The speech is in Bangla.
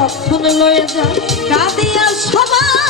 গরের লয়ে যায় কাঁদিয়া সবাই